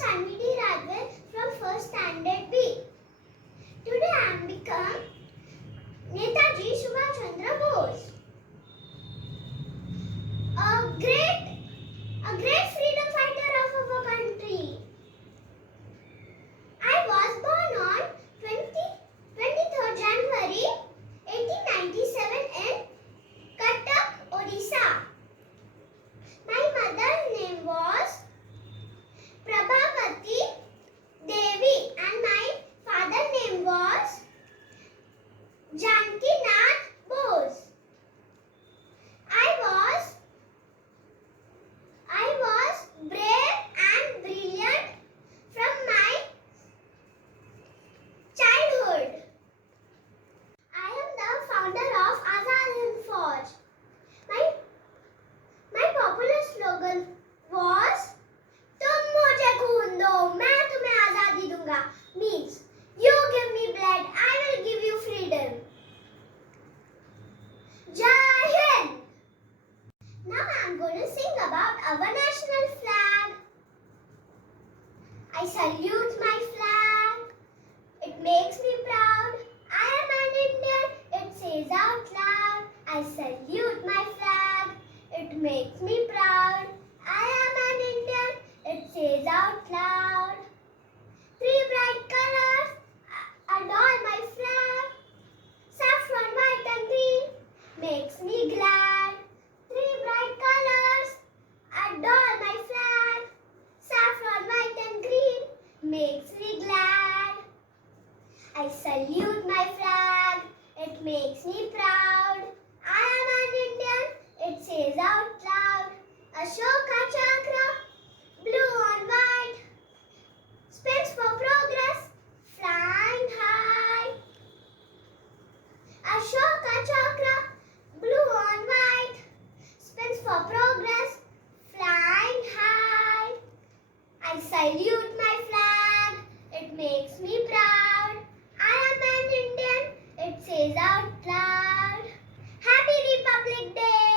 Sanviti Radhve from first standard B. Today I am become Netaji Subhash Chandra Bose. A great freedom fighter of our country. I was born on 23rd January 1897 in Cuttack, Odisha. My mother's name was Prabhavati Devi and my father's name was Janki Nath Bose. I was brave and brilliant from my childhood. I am the founder of Azad Hind Fauj. My popular slogan was तुम मुझे खून दो मैं तुम्हें आजादी दूंगा means you give me blood I will give you freedom. Jai Hind. Now I am going to sing about our national flag. I salute my flag. It makes me proud. I am an Indian. It says out loud. I salute my flag. It makes me proud. I am an Indian. It says out loud. Three bright colors adorn my flag. Saffron, white and green makes me glad. Three bright colors adorn my flag. Saffron, white and green makes me glad. I salute my flag. It makes me proud. I am an Indian. It says out loud. Ashoka Chakra, blue on white, spins for progress, flying high. Ashoka Chakra, blue on white, spins for progress, flying high. I salute my flag, it makes me proud. I am an Indian, it says out loud. Happy Republic Day!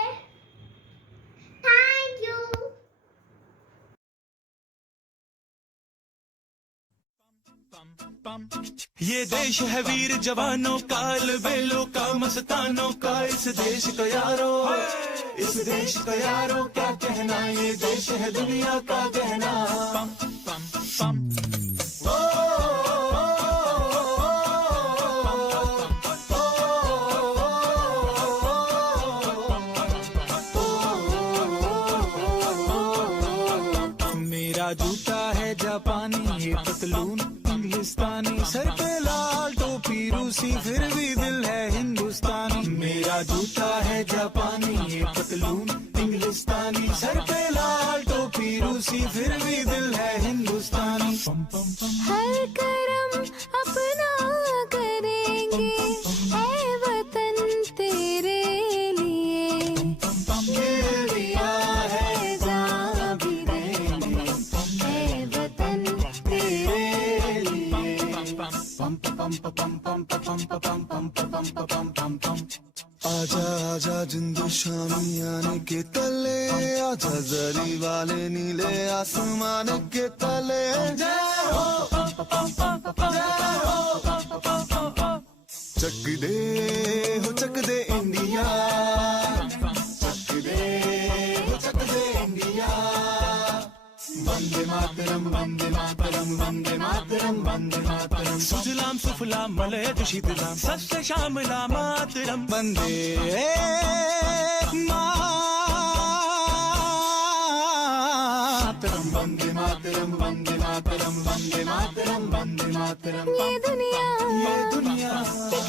Thank you. ये देश है वीर जवानों का बेलों का मस्तानों का इस देश का यारो इस देश का यारो क्या कहना ये देश है दुनिया का गहना पम पम पम मेरा जूता है जापानी ये पतलून इंग्लिस्तानी सर पे लाल टोपी रूसी फिर भी दिल है हिंदुस्तानी मेरा जूता है जापानी ये पतलून इंग्लिस्तानी सर पे लाल टोपी रूसी फिर भी दिल है हिंदुस्तानी हर करम अपना करेंगे ऐ वतन तेरे लिए गिर दिया है जान भी देंगे ऐ वतन तेरे लिए आजा आजा जिंदू शामी आने के तले आजा जरी वाले नीले आसमान के तले चक दे इंडिया चक दे इंडिया वंदे मातरम वंदे मातरम वंदे मातरम वंदे मातरम सुजलाम सुफलाम मलयज शीतलाम सस्य श्यामला मातरम वंदे मातरम वंदे मातरम वंदे मातरम वंदे मातरम वंदे मातरम ये दुनिया एक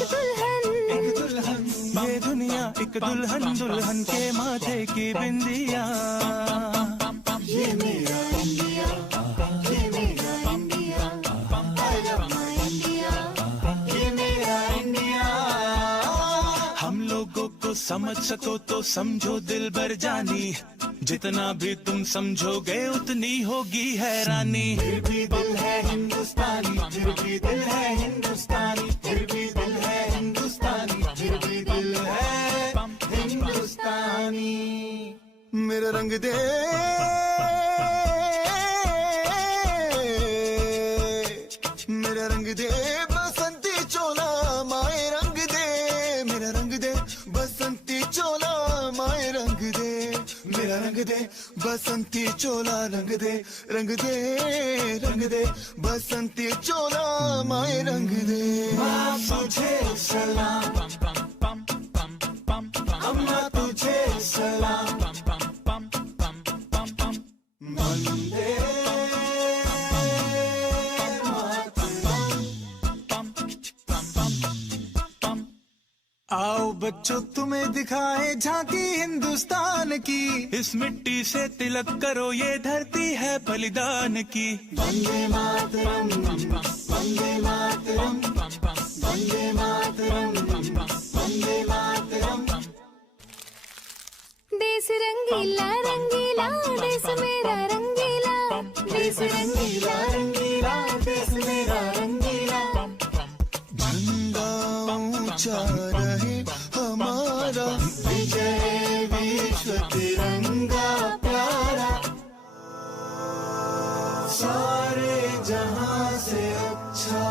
दुल्हन ये दुनिया एक दुल्हन दुल्हन के माथे की बिंदिया ये मेरा इंडिया ये मेरा India I love my India ये मेरा इंडिया हम लोगों को समझ सको तो समझो दिल भर जानी जितना भी तुम समझोगे उतनी होगी हैरानी फिर भी दिल है हिंदुस्तानी फिर भी दिल है हिंदुस्तानी फिर भी दिल है हिंदुस्तानी फिर भी दिल है हिंदुस्तानी मेरा रंग दे बसंती चोला रंग दे रंग दे रंग दे बसंती चोला माए रंग दे माँ तुझे सलाम अम्मा तुझे सलाम वंदे आओ बच्चों तुम्हें दिखाए झांकी हिंदुस्तान की इस मिट्टी से तिलक करो ये धरती है बलिदान की वंदे मातरम वंदे मातरम वंदे मातरम वंदे मातरम देश रंगीला रंगीला देश मेरा रंगीला देश रंगीला रंगीला देश मेरा रंगीला झंडा ऊंचा रहे हमारा विजय विश्व तिरंगा प्यारा सारे जहां से अच्छा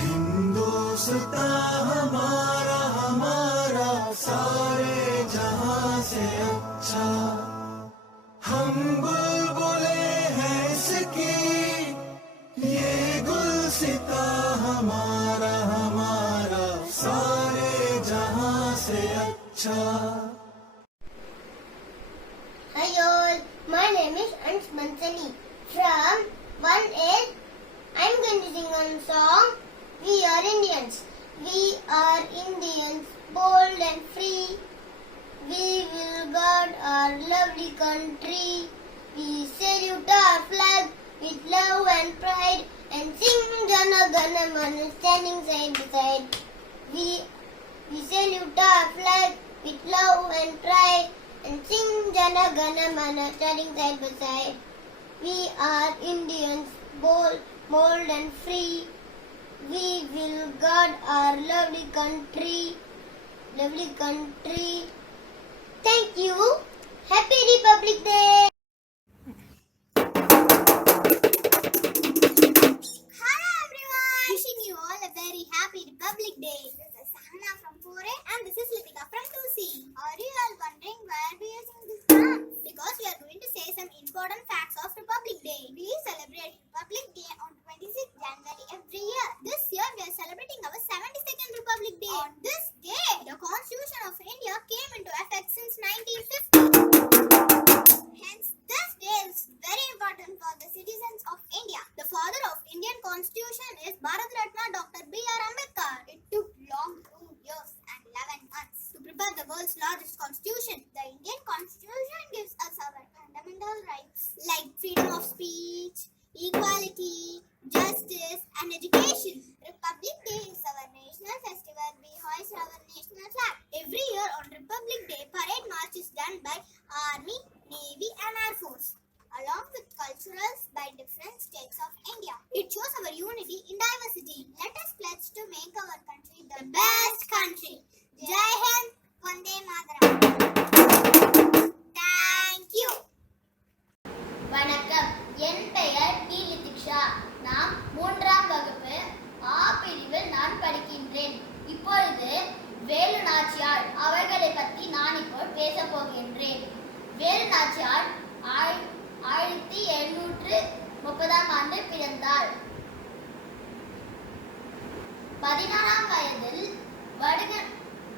हिंदुस्तान हमारा हमारा सारे जहां से अच्छा हम बुलबुले हैं इसकी ये गुलसिता हमारा हमारा सारे जहां से अच्छा Hi all, my name is Ans Mansali. From 1L, I'm going to sing a song. We are Indians. We are Indians, bold and free. We will guard our lovely country. We salute our flag with love and pride and sing Jana Gana Mana standing side by side. We salute our flag with love and pride and sing Jana Gana Mana standing side by side. We are Indians, bold and free. We will guard our lovely country. Thank you. Happy Republic Day. Hello everyone. Wishing you all a very happy Republic Day. This is Sahana from 4A and this is Litika from 2C. Are you all wondering why we are using this song? Because we are going to say some important facts of Republic Day. We celebrate Republic Day on 26th January every year. This year we are celebrating our 72nd Republic Day. On this day, the Constitution of India came into effect since 1950. Hence, this day is very important for the citizens of India. The father of Indian Constitution is Bharat Ratna Dr. B.R. Ambedkar. It took long 2 years and 11 months to prepare the world's largest constitution. The Indian Constitution gives us our fundamental rights like freedom of speech, equality, justice and education. Republic Day is our national festival. We hoist our national flag. Every year on Republic Day, parade march is done by Army, Navy and Air Force along with culturals by different states of India. It shows our unity in diversity. Let us pledge to make our country the best country. Jai Hind, Vande Mataram. Thank you. வணக்கம், என் பெயர் D லிதிக்ஷா. நான் 3ஆம் வகுப்பு ஆ பிரிவில் நான் படிக்கின்றேன். இப்பொழுது வேலு நாச்சியார் அவர்களை பற்றி நான் இப்போ பேச போகின்றேன். வேலு நாச்சியார் 1730ஆம் ஆண்டு பிறந்தார். 14ஆம் வயதில்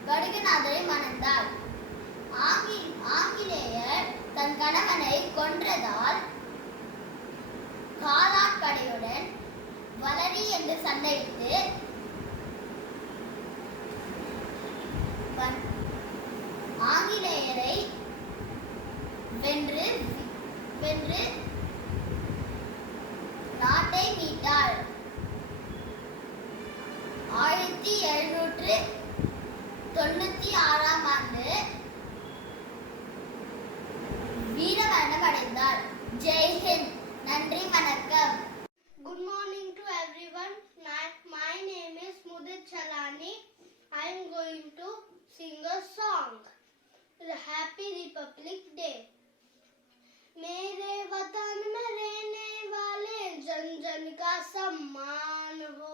வடுகநாதரை மணந்தார். ஆங்கிலேயர் தன் கணவனை கொன்றதால் காலாட் படையுடன் வளரி என்று சண்டையிட்டு ஆங்கிலேயரை வென்று நாட்டை மீட்டார். 1796ஆம் ஆண்டு வீரமரணம் அடைந்தார். ஜெய் ஹிந்த். நன்றி, வணக்கம். Good morning to everyone. My name is Mudit Chalani. I am going to sing a song. The Happy Republic Day. मेरे वतन में रहने वाले जन जन का सम्मान हो.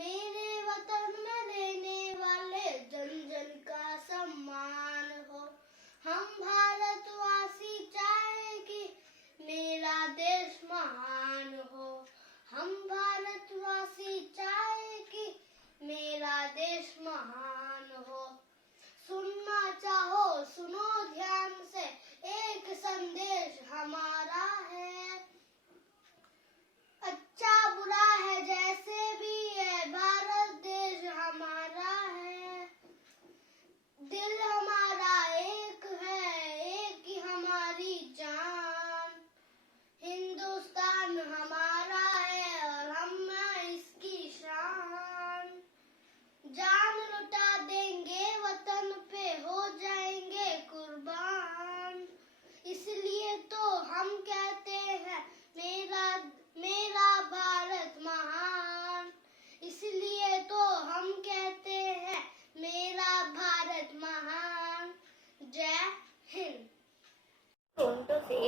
मेरे वतन में रहने वाले जन जन का सम्मान हो. हम भारतवासी चाहे हम भारतवासी चाहे कि मेरा देश महान हो। सुनना चाहो सुनो ध्यान से, एक संदेश हमारा है। अच्छा बुरा है जैसे भी है, भारत देश हमारा है। दिल हमारा एक है, एक ही हमारी जान। हिंदुस्तान हमारा है और हम इसकी शान। जान लुटा देंगे वतन पे, हो जाएंगे कुर्बान। इसलिए तो हम कहते हैं मेरा मेरा भारत महान। इसलिए तो हम कहते हैं मेरा भारत महान। जय Hind. Going to say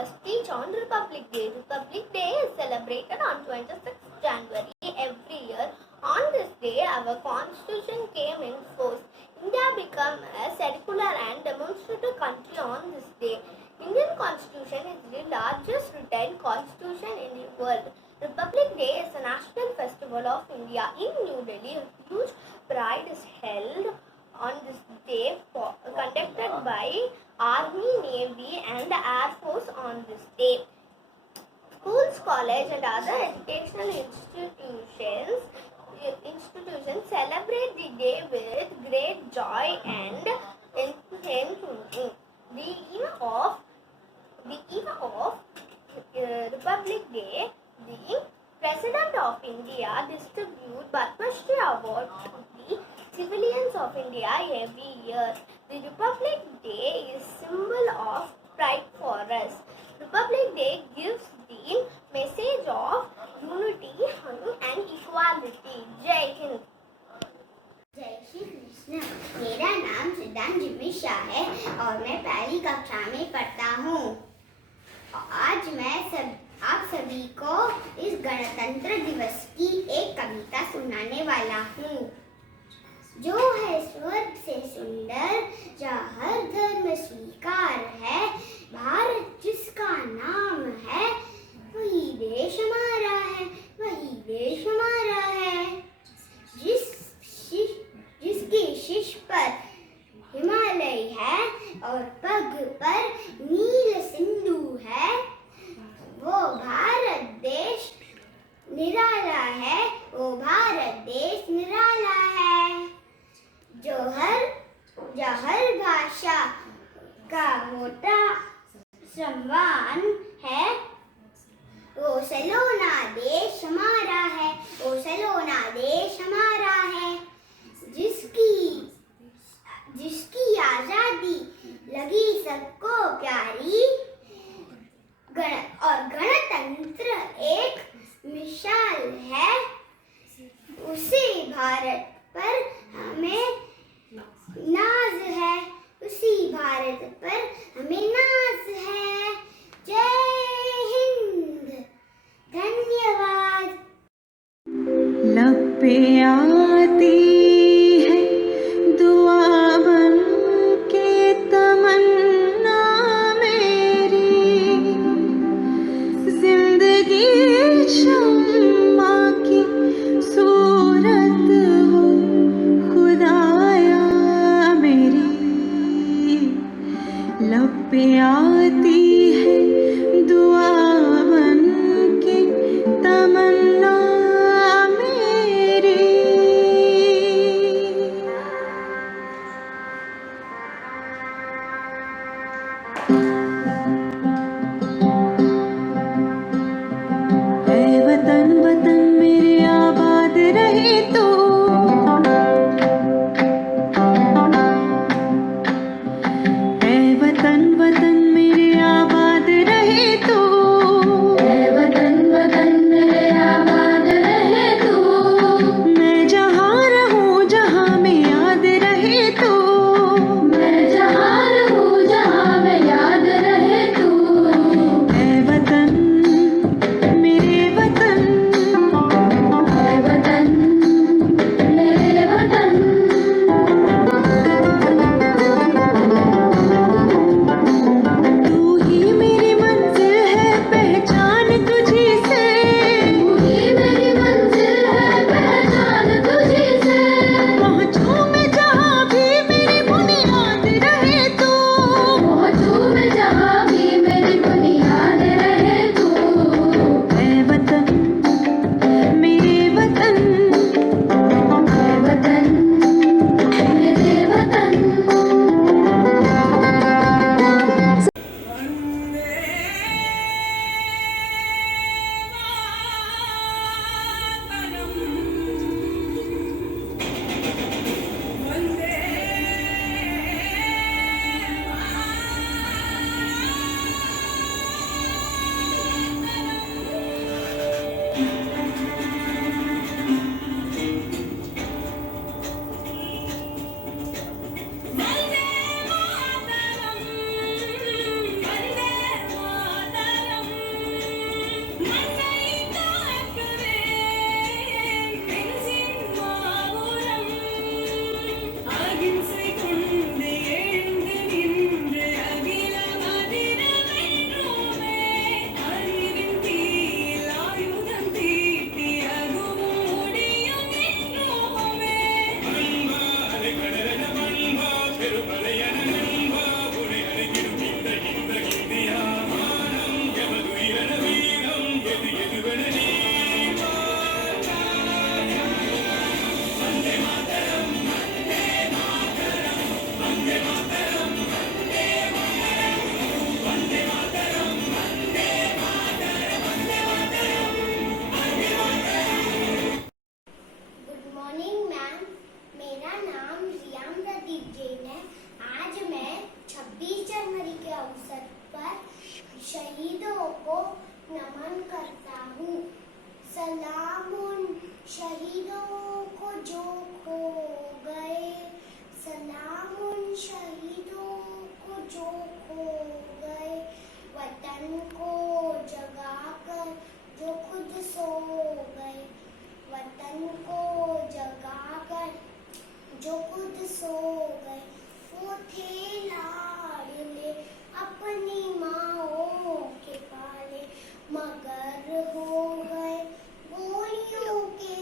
a speech on Republic Day. Republic Day is celebrated on 26th January every year. On this day, our constitution came in force. India became a secular and demonstrative country on this day. Indian constitution is the largest written constitution in the world. Republic Day is a national festival of India. In New Delhi, a huge parade is held on this day, conducted by Army, Navy and the Air Force on this day. Schools, college and other educational institutions celebrate the day with great joy and enthusiasm. The eve of Republic Day, the President of India distributes Padma Shri Award to the civilians of India every year. The Republic Day is symbol of pride for us. Republic Day gives the message of unity and equality. Jai Hind. जय श्री कृष्ण। मेरा नाम सिद्धांत शाह है और मैं पहली कक्षा में पढ़ता हूँ। आज मैं आप सभी को इस गणतंत्र दिवस की एक कविता सुनाने वाला हूँ। जो है स्वर्ग से सुंदर, जहाँ हर धर्म स्वीकार है, भारत जिसका नाम है, वही देश हमारा है, वही देश हमारा है। जिसके शीश पर हिमालय है और पग पर नील सिंधु है, वो भारत देश निराला है, वो भारत देश निराला है। जो हर भाषा का मोटा सम्मान है, वो सलोना देश हमारा है, वो सलोना देश हमारा है। जिसकी आजादी लगी सबको प्यारी, और गणतंत्र एक मिसाल है, उसी भारत पर हमें नाज है, उसी भारत पर हमें नाज है। जय हिंद। धन्यवाद। लब पे आती है दुआ बन के तमन्ना मेरी, जिंदगी शम्मा की सूरत हो खुदाया मेरी। लब पे आती है दुआ बन के तमन्ना मेरी। ऐ वतन वतन मेरे आबाद रहे तो, ऐ वतन वतन मेरे आबाद रहे तो, ऐ वतन वतन मेरे आबाद रहे तो। मैं जहाँ रहूँ जहाँ में याद रहे तो, मैं जहाँ रहूँ जहाँ में याद रहे तो। ऐ वतन मेरे वतन, शहीदों को जो खो गए, सलाम उन शहीदों को जो खो गए, वतन को जगाकर जो खुद सो गए, वतन को जगाकर जो खुद सो गए। वो थे लाडले अपनी माओ के पाले, मगर हो गए गोलियों के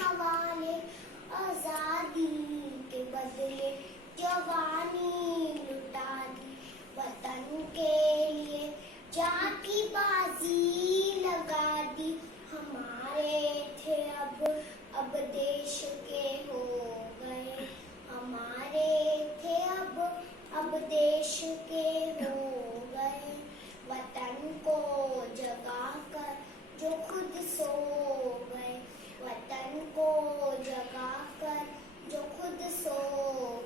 हवाले। आजादी के बदले जवानी लुटा दी, वतन के लिए जाती बाजी लगा दी। हमारे थे अब देश के हो गए, हमारे थे अब देश के हो गए। वतन को जगाकर जो खुद सो गए, वतन को जगाकर जो खुद सो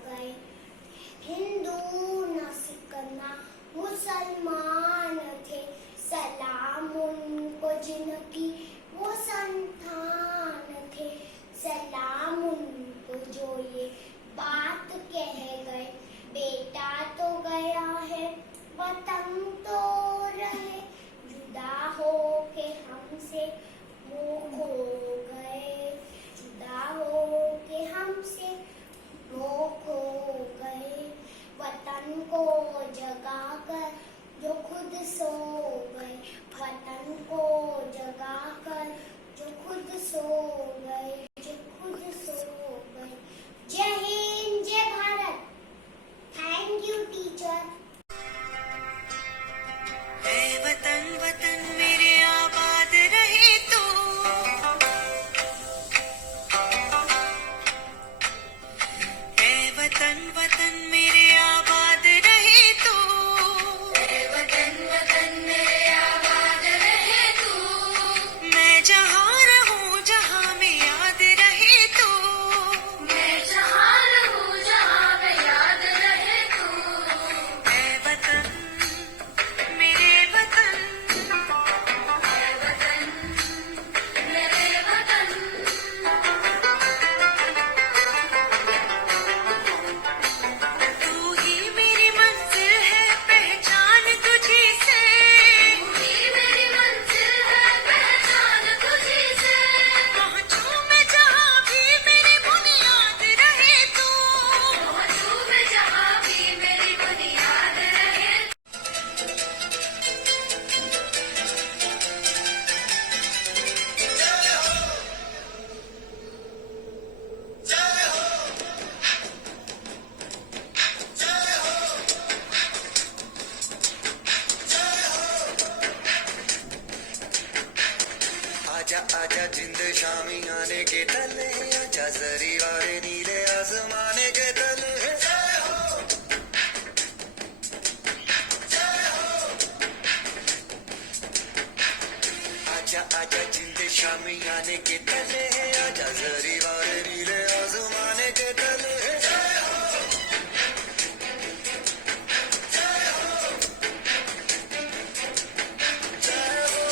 गए। हिंदू न सिख न मुसलमान थे, सलाम उनको जिनकी वो संतान थे। सलाम उनको जो ये बात कह गए, बेटा तो गया है वतन तो रहे, जुदा हो के हमसे वो खो गए, जुदा हो के हमसे वो खो गए। वतन को जगाकर जो खुद सो गए, वतन को जगाकर जो खुद सो गए, जो खुद सो गए। जय हिंद, जय भारत। Thank you teacher. ऐ वतन वतन मेरे आबाद रहे तू, ऐ वतन वतन मेरे आबाद रहे तू, ऐ वतन वतन मेरे आबाद रहे तू। मैं जहाँ रहूँ जहाँ में याद रहे तू, मैं जहाँ रहूँ जहाँ में याद रहे तू। ऐ वतन मेरे वतन, ऐ वतन मेरे वतन। तू ही मेरी मंजिल है पहचान तुझी से, तू ही मेरी मंजिल है पहचान तुझी से। पहुँचूं मैं जहाँ भी मेरी बुनियाद रहे तू, पहुँचूं मैं जहाँ भी मेरी बुनियाद रहे। आजा आजा जिंद शामी आने के तले, आजा जरी वाले नीले आसमाने के तले। जय हो, जय हो। आजा आजा जिंद शामी आने के तले, आजा जरी वाले नीले आसमाने के तले। जय हो, जय हो, जय हो।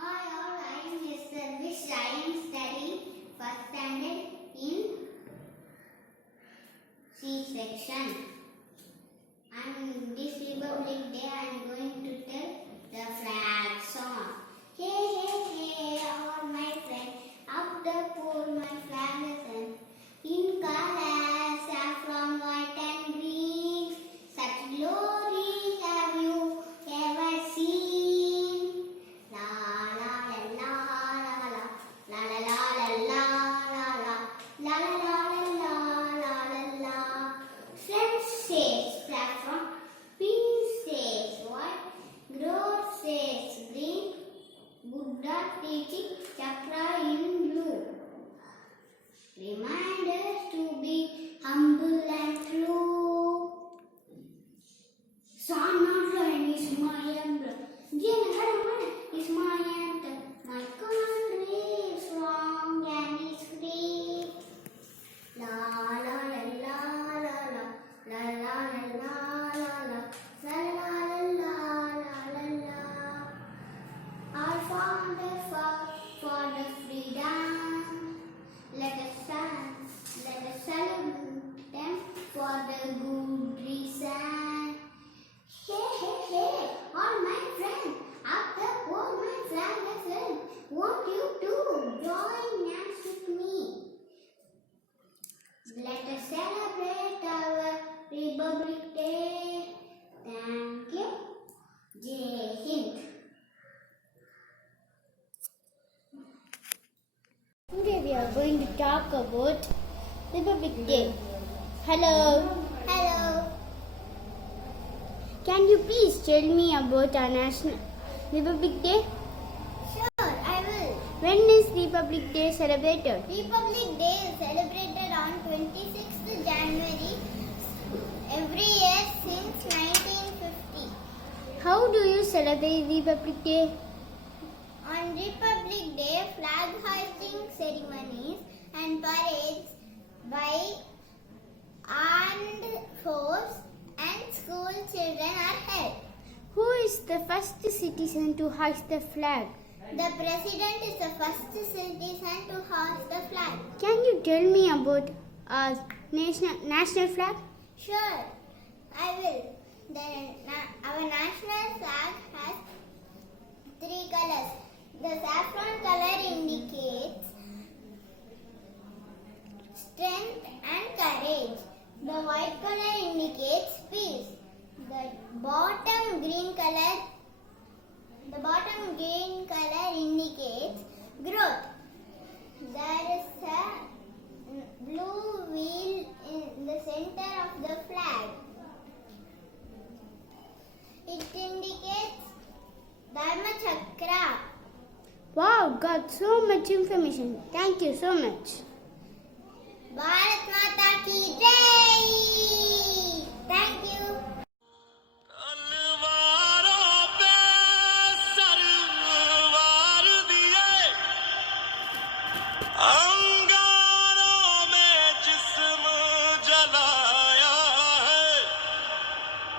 Hi all, I am Miss Sarvish. I am studying first standard in C section. On this Republic Day, I am going to tell the flag song. Hey, hey, hey, all my friends, up the pole my flag is sent. In colors, saffron, white and green, such glory have you ever seen? La la la la la la la la la la la la la la la la la la la. Friends says saffron, peace says white, growth says green, Buddha teaching chakra in blue. Remind us to be humble and true. Son of Rain is my emblem, Janagarana is my anthem. My country is strong and is free. talk about Republic Day. Hello. Hello. Can you please tell me about our National Republic Day? Sure, I will. When is Republic Day celebrated? Republic Day is celebrated on 26th January every year since 1950. How do you celebrate Republic Day? On Republic Day, flag hoisting ceremonies and parades by armed force and school children are held. Who is the first citizen to hoist the flag? The president is the first citizen to hoist the flag. Can you tell me about our national flag? Sure, I will. Our national flag has 3 colors. The saffron color indicates strength and courage. The white color indicates peace. The bottom green color indicates growth. There is a blue wheel in the center of the flag. It indicates Dharma Chakra. Wow, got so much information. Thank you so much. Bharat Mata ki Jai! Thank you. तलवारों पे सरवार दिए, अंगारों में जिस्म जलाया है,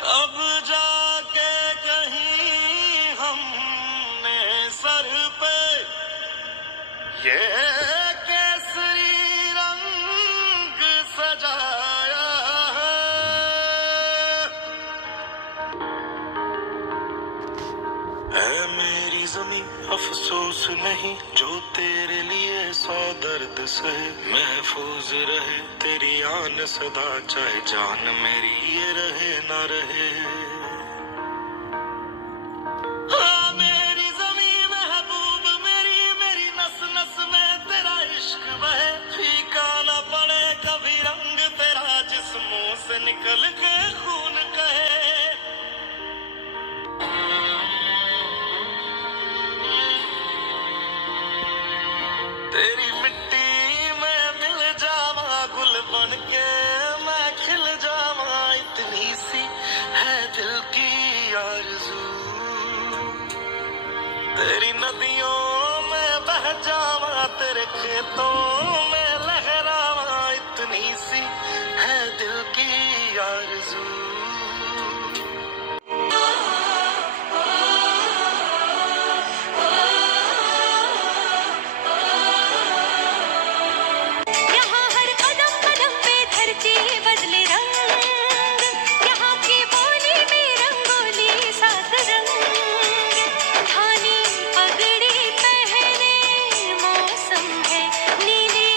तब जाके कहीं हमने सर पे ये केसरी रंग सजाया है। ऐ मेरी ज़मीं अफसोस नहीं जो तेरे लिए 100 दर्द सहे, महफूज रहे तेरी आन सदा, चाहे जान मेरी ये रहे ना रहे। हाँ मेरी ज़मीं महबूब मेरी, मेरी नस नस में तेरा इश्क बहे, फीका न पड़े कभी रंग तेरा, जिस मुंह से निकल के खून कहे। तेरी मिट्टी में मिल जावा गुल बन के मैं खिल जावा, इतनी सी है दिल की आरज़ू। तेरी नदियों में बह जावा, तेरे खेतों में लहरावा, इतनी सी है दिल की आरज़ू। यहाँ हर कदम कदम पे धरती बदले रंग, यहाँ की बोली में रंगोली 7 रंग, धानी पगड़ी पहने मौसम है नीली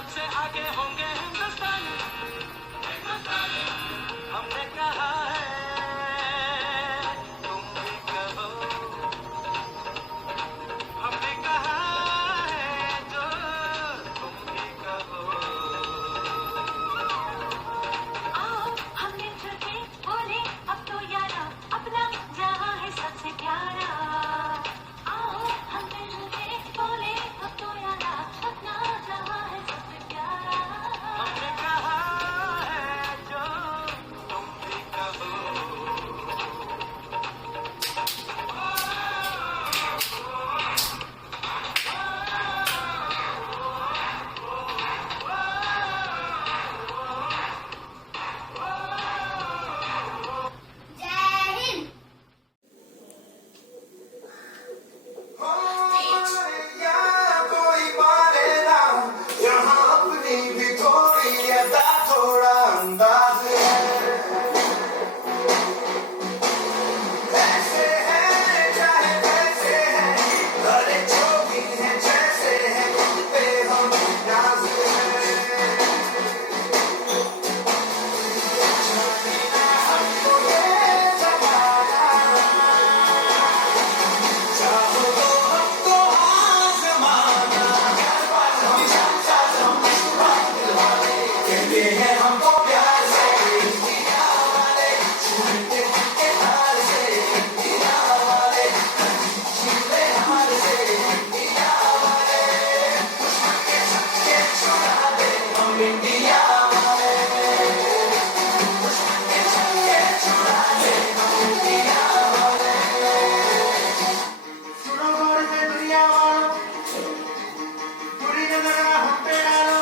सबसे आगे होंगे हिंदुस्तानी। हमने कहा है तुम भी कहो, हमने कहा है जो तुम भी कहो। आओ हम मिलकर के बोले अब तो यारा अपना जहां है सबसे प्यारा। आओ हम मिलकर के बोले अब तो यारा अपना जहां है सबसे प्यारा। हमने कहा है जो तुम भी कहो। जय हिंद। कोई माने ना यहाँ अपनी भी थोड़ी अदा थोड़ा अंदाज है। ऐसे हैं चाहे वैसे हैं, अरे जो भी हैं जैसे हैं खुद पे हम नाज है। जाने ना हमको ये जमाना, चाहो तो हमको आज़माना। कहते हैं हमको प्यार से इंडिया वाले, छूटे के हार से इंडिया वाले, छूटे हार से इंडिया वाले, छक्के छुड़ा दे हम इंडिया वाले, छक्के छुड़ा दे हम इंडिया वाले। सुनो गौर से दुनिया वालों, बुरी नजर ना हम पे डालो।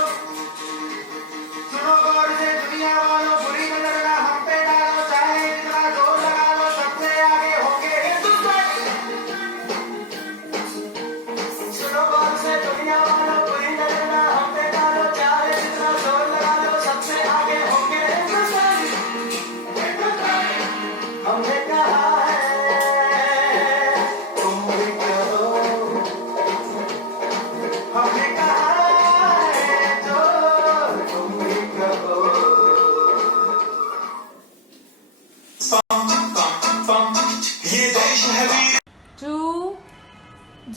सुनो गौर से दुनिया वालों, बुरी नजर ना हम पे डालो। चाहे इतना जोर लगा लो, सबसे आगे होंगे हिंदुस्तानी। सुनो गौर से दुनिया वालों, बुरी नजर ना हम पे डालो। चाहे इतना जोर लगा लो, सबसे आगे होंगे हिंदुस्तानी। हमने कहा है तुम भी कहो, हमने कहा है जो तुम भी कहो। ये देश है वीर।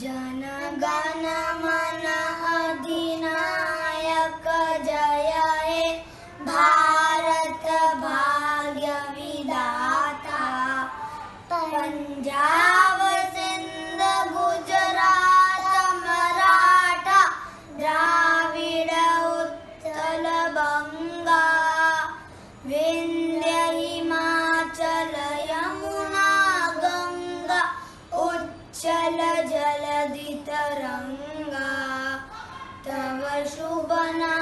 जन गण मन अधिनायक जय हे भारत भाग्य विधाता। पंजाब सिंध गुजरात मराठा द्राविड़ उत्कल बंगा, विंध्य हिमाचल यमुना गंगा, उच्चल जलधि तरंगा। तव शुभ नाम